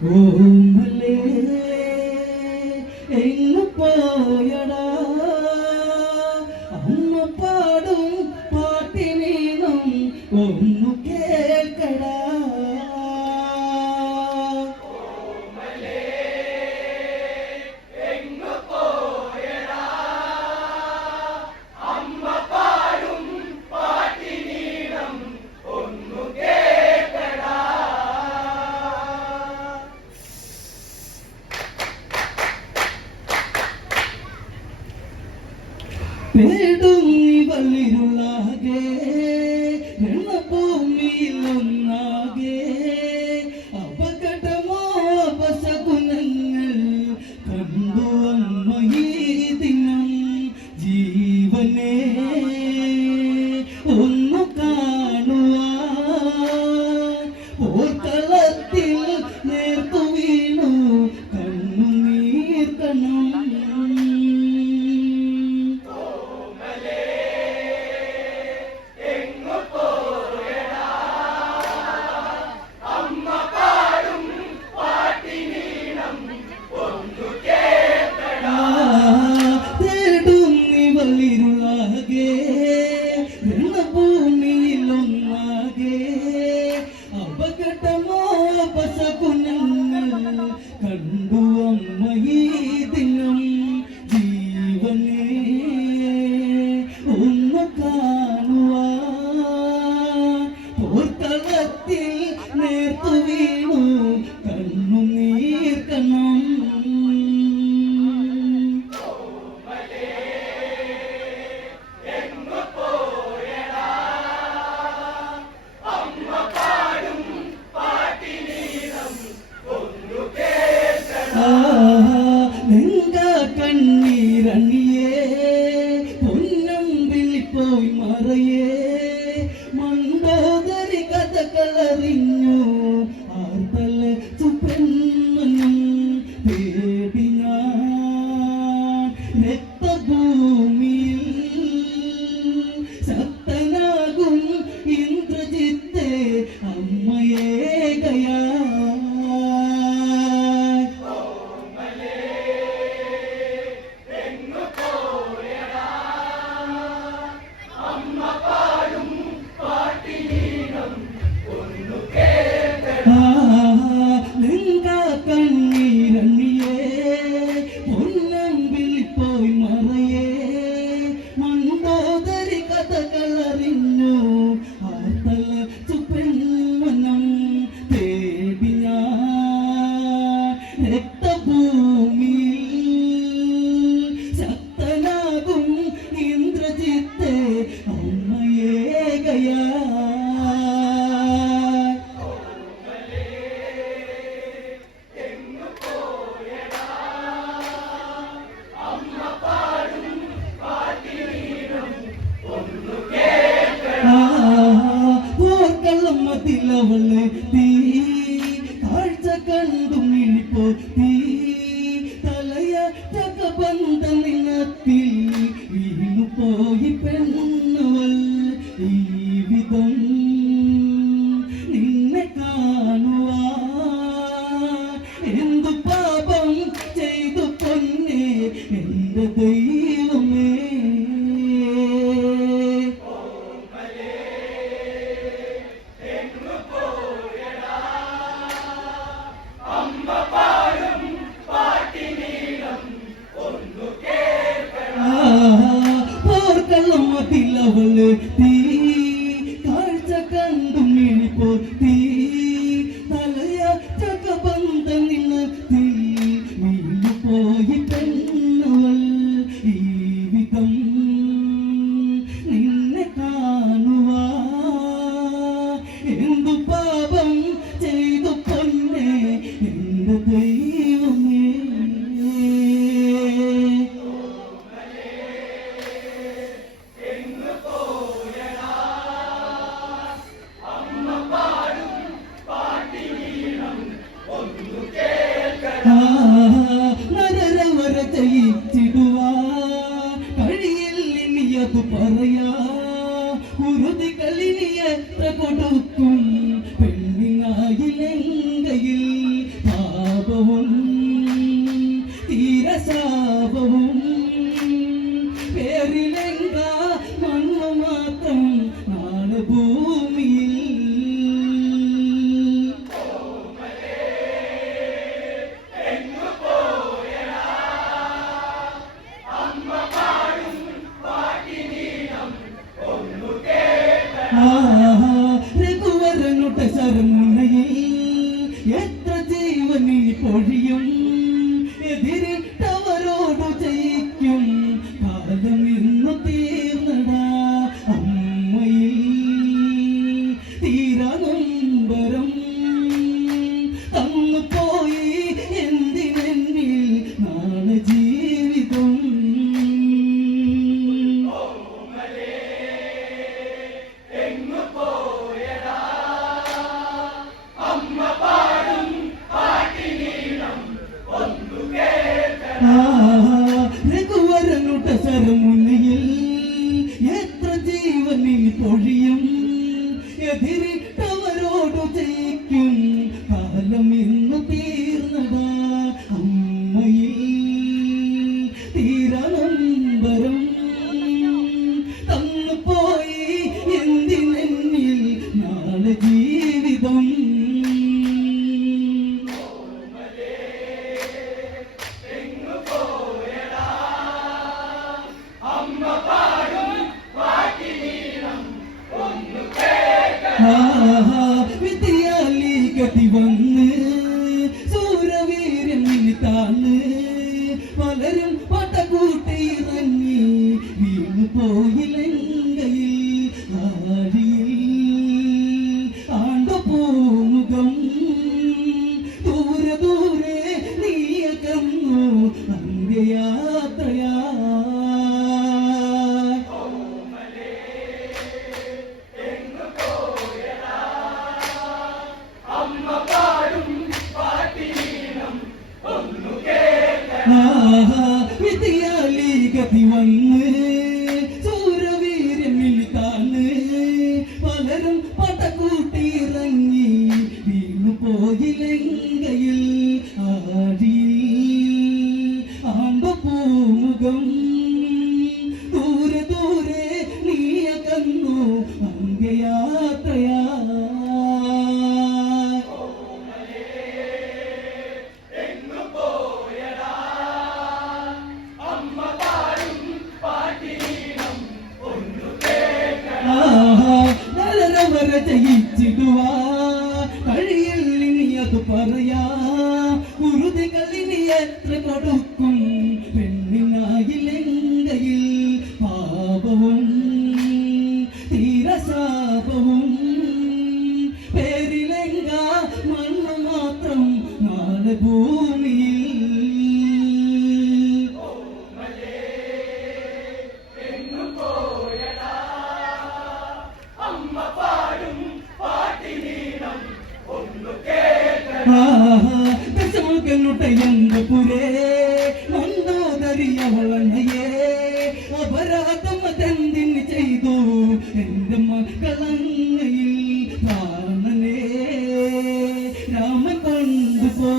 Mm-hmm. തേടും തീ കാഴ്ച കണ്ടു മിഴിപ്പോൾ തീ. തലയ തലയാറ്റക ബന്ധ നിന്ന് തീ. വീണ്ടു പോയി പെണ്ണുകൾ ജീവിതം നിന്നെ കാണുവാ. എന്തു പാപം ചെയ്തു പൊന്നെ എന്ത് ദൈവം. लिए प्रकट Ah, é. പൊഴിയും എതിരിട്ടവരോടു നരവര എന്റെ മക്കളങ്ങയിൽ രാമ കൊണ്ടുപോ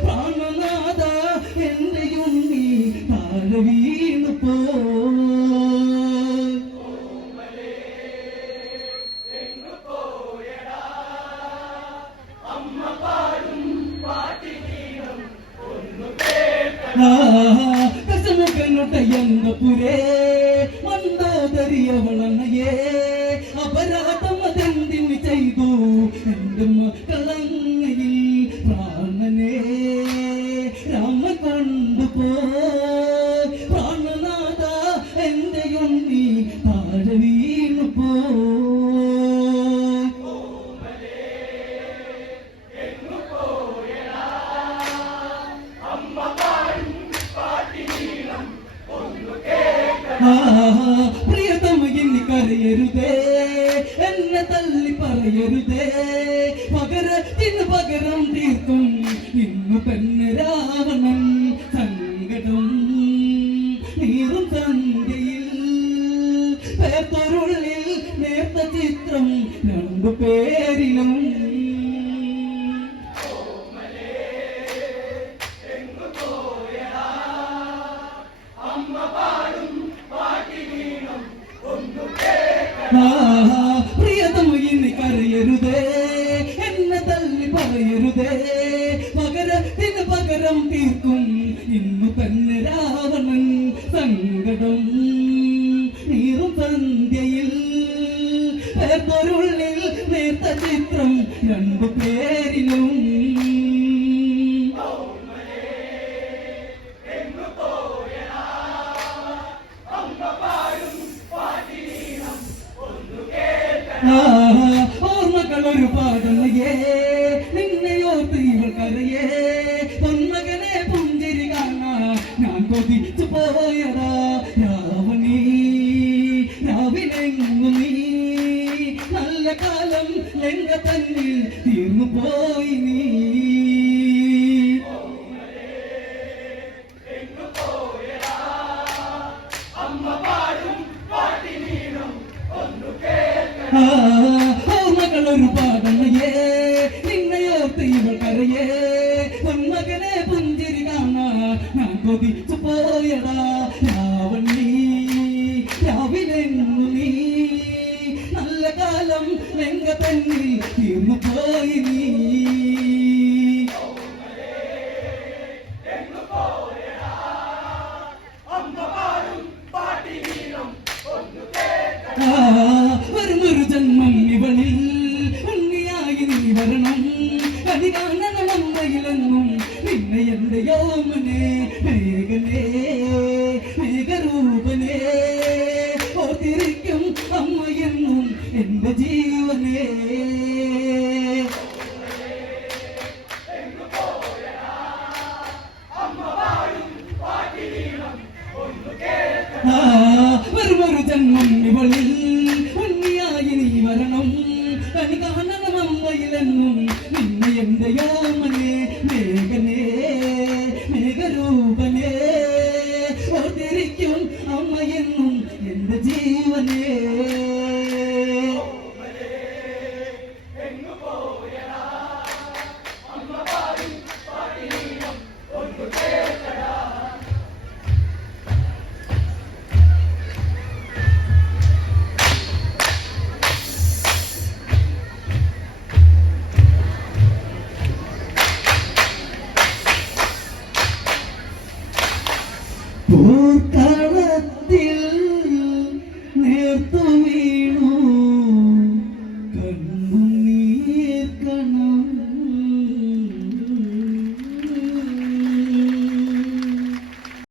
പ്രാണനാഥ എന്റെ ഉണ്ണി താഴെ വീണു പോ. കസമുകനുട്ടയന്തപുരേ മന്ദോദരിയവളനയേ അപരാധം അതെന്തിന് ചെയ്തു. എന്റെ മക്കളങ്ങയിൽ പ്രാണനെ. രാമ കൊണ്ടുപോ പ്രാണനാഥ എന്റെ ഉണ്ണി താഴെ വീണു പോ കരയരുതേ എന്നെ തള്ളി പറയരുതേ. പകരത്തിന് പകരം തീർക്കും ഇന്നു പെണ്ണ് രാവണൻ സങ്കടം. നീറും സന്ധ്യയിൽ പേർത്തൊരുള്ളിൽ നേർത്ത ചിത്രം രണ്ടു പേരിലും. കളയരുതേ പകരത്തിന് പകരം തീർക്കും. ഇന്നു തന്നെ രാവണൻ സങ്കടം. നീറും സന്ധ്യയിൽ പേർപ്പൊരുള്ളിൽ നേർത്ത ചിത്രം രണ്ടു പേരിലും. ഓർമ്മകൾ ഒരു പാടുന്നേ രാവണി രാവിലെങ്ങും നീ നല്ല കാലം എങ്ക തന്നിൽ തീർന്നു പോയി നീ Ah തന്നിൽ തീർന്നു പോയി നീ